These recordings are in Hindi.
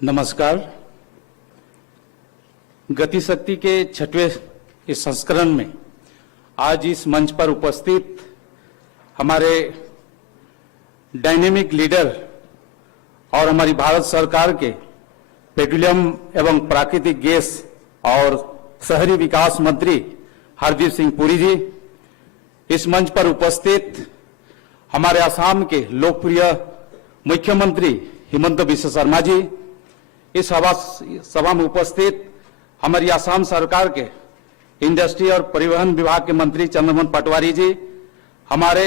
नमस्कार। गतिशक्ति के 6वें इस संस्करण में आज इस मंच पर उपस्थित हमारे डायनेमिक लीडर और हमारी भारत सरकार के पेट्रोलियम एवं प्राकृतिक गैस और शहरी विकास मंत्री हरदीप सिंह पुरी जी, इस मंच पर उपस्थित हमारे असम के लोकप्रिय मुख्यमंत्री हिमंत बिश्व शर्मा जी, इस सभा में उपस्थित हमारी असम सरकार के इंडस्ट्री और परिवहन विभाग के मंत्री चंद्रमोहन पटवारी जी, हमारे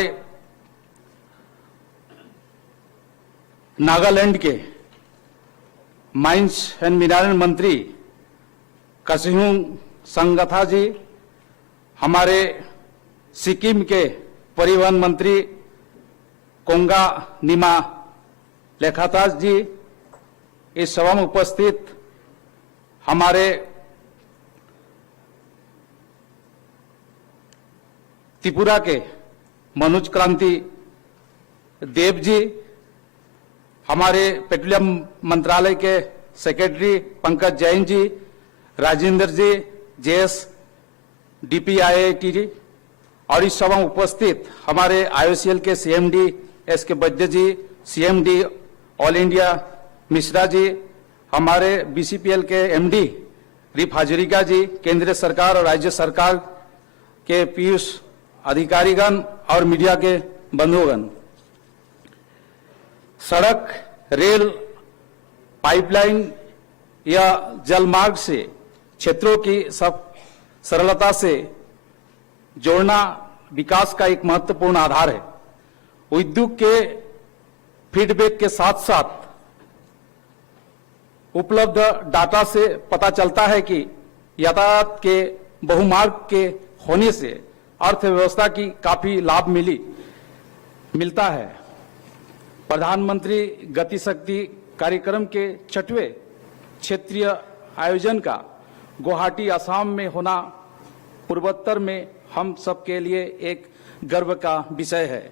नागालैंड के माइंस एंड मिनरल मंत्री कसिहुंग संगथा जी, हमारे सिक्किम के परिवहन मंत्री कोंगा निमा लेखातास जी, इस सभा में उपस्थित हमारे त्रिपुरा के मनोज क्रांति देव जी, हमारे पेट्रोलियम मंत्रालय के सेक्रेटरी पंकज जैन जी, राजेंद्र जी, जेएस डीपीआईआईटी जी, और इस सभा में उपस्थित हमारे आईओसीएल के सीएमडी एस के वैद्य जी, CMD all India Mishra ji, हमारे बीसीपीएल के एमडी रिफ हाजरिका जी, केंद्र सरकार और राज्य सरकार के पीयूष अधिकारीगण और मीडिया के बंधुगण। सड़क, रेल, पाइपलाइन या जलमार्ग से क्षेत्रों की सब सरलता से जोड़ना विकास का एक महत्वपूर्ण आधार है। उद्योग के फीडबैक के साथ साथ उपलब्ध डाटा से पता चलता है कि यातायात के बहुमार्ग के होने से अर्थव्यवस्था की काफी लाभ मिलता है। प्रधानमंत्री गतिशक्ति कार्यक्रम के 6वें क्षेत्रीय आयोजन का गुवाहाटी असम में होना पूर्वोत्तर में हम सबके लिए एक गर्व का विषय है।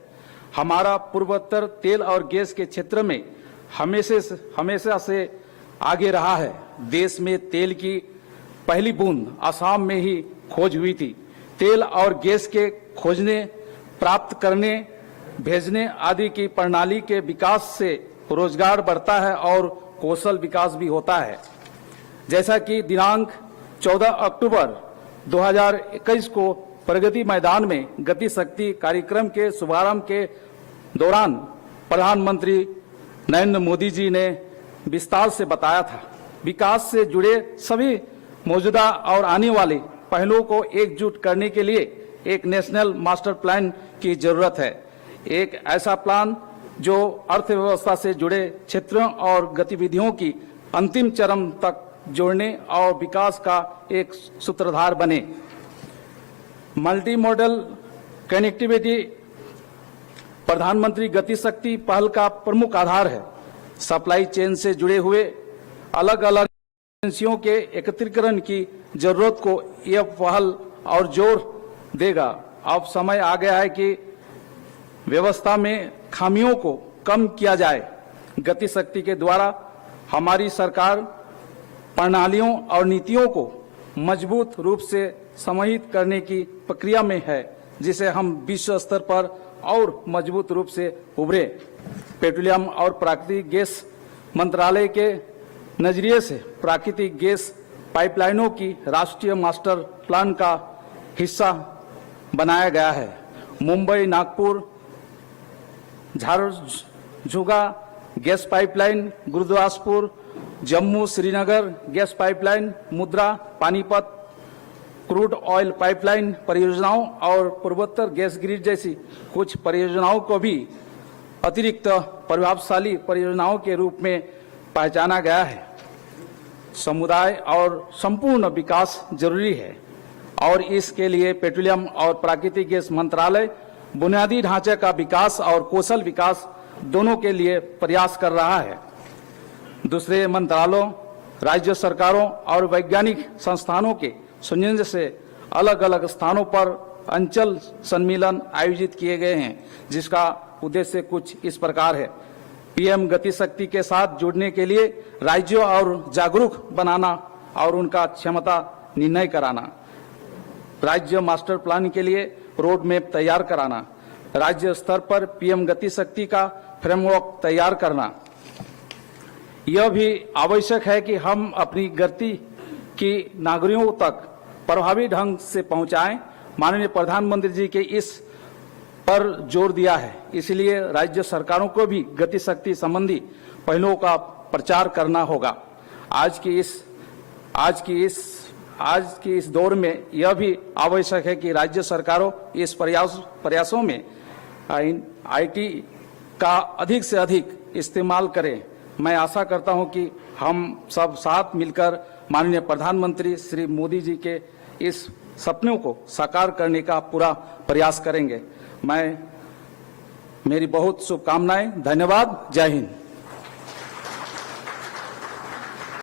हमारा पूर्वोत्तर तेल और गैस के क्षेत्र में हमेशा से आगे रहा है। देश में तेल की पहली बूंद असम में ही खोज हुई थी। तेल और गैस के खोजने, प्राप्त करने, भेजने आदि की प्रणाली के विकास से रोजगार बढ़ता है और कौशल विकास भी होता है। जैसा कि दिनांक 14 अक्टूबर 2021 को प्रगति मैदान में गतिशक्ति कार्यक्रम के शुभारंभ के दौरान प्रधानमंत्री नरेंद्र मोदी जी ने विस्तार से बताया था। विकास से जुड़े सभी मौजूदा और आने वाले पहलुओं को एकजुट करने के लिए एक नेशनल मास्टर प्लान की जरूरत है। एक ऐसा प्लान जो अर्थव्यवस्था से जुड़े क्षेत्रों और गतिविधियों की अंतिम चरम तक जोड़ने और विकास का एक सूत्रधार बने। मल्टी मॉडल कनेक्टिविटी प्रधानमंत्री गतिशक्ति पहल का प्रमुख आधार है। सप्लाई चेन से जुड़े हुए अलग अलग एजेंसियों के एकत्रीकरण की जरूरत को यह पहल और जोर देगा। अब समय आ गया है कि व्यवस्था में खामियों को कम किया जाए। गतिशक्ति के द्वारा हमारी सरकार प्रणालियों और नीतियों को मजबूत रूप से समाहित करने की प्रक्रिया में है, जिसे हम विश्व स्तर पर और मजबूत रूप से उभरे। पेट्रोलियम और प्राकृतिक गैस मंत्रालय के नजरिए से प्राकृतिक गैस पाइपलाइनों की राष्ट्रीय मास्टर प्लान का हिस्सा बनाया गया है। Mumbai Nagpur Jharsuguda gas pipeline, Gurdaspur Jammu Srinagar gas pipeline, Mundra Panipat crude oil pipeline परियोजनाओं और पूर्वोत्तर गैस ग्रिड जैसी कुछ परियोजनाओं को भी अतिरिक्त प्रभावशाली परियोजनाओं के रूप में पहचाना गया है। समुदाय और संपूर्ण विकास जरूरी है और इसके लिए पेट्रोलियम और प्राकृतिक गैस मंत्रालय बुनियादी ढांचे का विकास और कौशल विकास दोनों के लिए प्रयास कर रहा है। दूसरे मंत्रालयों, राज्य सरकारों और वैज्ञानिक संस्थानों के संयोजन से अलग अलग स्थानों पर अंचल सम्मेलन आयोजित किए गए हैं, जिसका उद्देश्य कुछ इस प्रकार है। पीएम गति शक्ति के साथ जुड़ने के लिए राज्यों और जागरूक बनाना और उनका क्षमता निर्णय कराना, राज्य मास्टर प्लान के लिए रोड मैप तैयार कराना, राज्य स्तर पर पीएम गति शक्ति का फ्रेमवर्क तैयार करना। यह भी आवश्यक है कि हम अपनी गति की नागरिकों तक प्रभावी ढंग से पहुंचाएं। माननीय प्रधानमंत्री जी के इस पर जोर दिया है, इसलिए राज्य सरकारों को भी गति शक्ति संबंधी पहलुओं का प्रचार करना होगा। आज की इस दौर में यह भी आवश्यक है कि राज्य सरकारों इस प्रयासों में आईटी का अधिक से अधिक इस्तेमाल करें। मैं आशा करता हूं कि हम सब साथ मिलकर माननीय प्रधानमंत्री श्री मोदी जी के इस सपनों को साकार करने का पूरा प्रयास करेंगे। मेरी बहुत शुभकामनाएं। धन्यवाद। जय हिंद।